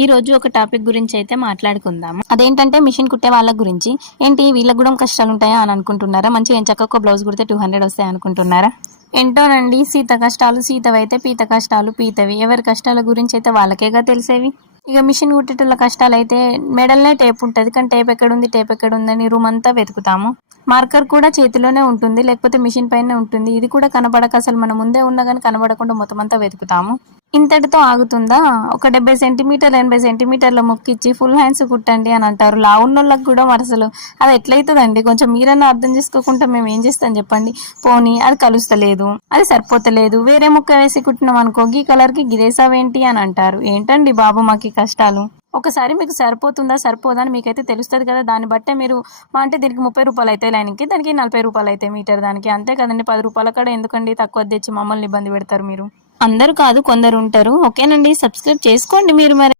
ఈ రోజు ఒక టాపిక్ గురించి అయితే మాట్లాడుకుందాము. అదేంటంటే మిషన్ కుట్టే వాళ్ళ గురించి. ఏంటి వీళ్ళకి కూడా కష్టాలు ఉంటాయా అని అనుకుంటున్నారా? మంచిగా ఎంచక్క ఒక బ్లౌజ్ కుడితే 200 వస్తాయి అనుకుంటున్నారా? ఏంటోనండి, సీత కష్టాలు సీతవైతే పీత కష్టాలు పీతవి. ఎవరి కష్టాల గురించి అయితే వాళ్ళకేగా తెలిసేవి. ఇక మిషన్ కుట్టేటోళ్ళ కష్టాలు అయితే మెడల్నే టేప్ ఉంటుంది, కానీ టేప్ ఎక్కడుంది టేప్ ఎక్కడుందని రూమ్ అంతా వెతుకుతాము. మార్కర్ కూడా చేతిలోనే ఉంటుంది, లేకపోతే మిషన్ పైనే ఉంటుంది. ఇది కూడా కనబడక అసలు మన ముందే ఉన్నా కానీ కనబడకుండా మొత్తం అంతా వెతుకుతాము. ఇంతటితో ఆగుతుందా? ఒక 70 సెంటీమీటర్ 80 సెంటీమీటర్ల మొక్కిచ్చి ఫుల్ హ్యాండ్స్ కుట్టండి అని అంటారు. లావున్నోళ్ళకి కూడా అసలు అది ఎట్లయితుందండి? కొంచెం మీరన్నా అర్థం చేసుకోకుండా మేము ఏం చేస్తాం చెప్పండి. పోనీ అది కలుస్తలేదు, అది సరిపోతలేదు, వేరే ముక్క వేసి కుట్టినాం అనుకో, ఈ కలర్ కి గిరేసావేంటి అని అంటారు. ఏంటండి బాబు మాకు ఈ కష్టాలు? ఒకసారి మీకు సరిపోతుందా సరిపోదా అని మీకైతే తెలుస్తుంది కదా. దాన్ని బట్టే మీరు అంటే దీనికి 30 రూపాయలు అయితే లైన్కి, దానికి 40 రూపాయలు అయితే మీటర్ దానికి, అంతే కదండి. 10 రూపాయల కాడ ఎందుకండి తక్కువ తెచ్చి మమ్మల్ని ఇబ్బంది పెడతారు మీరు? అందరూ కాదు, కొందరు ఉంటారు. ఓకేనండి, సబ్స్క్రైబ్ చేసుకోండి మీరు మరి.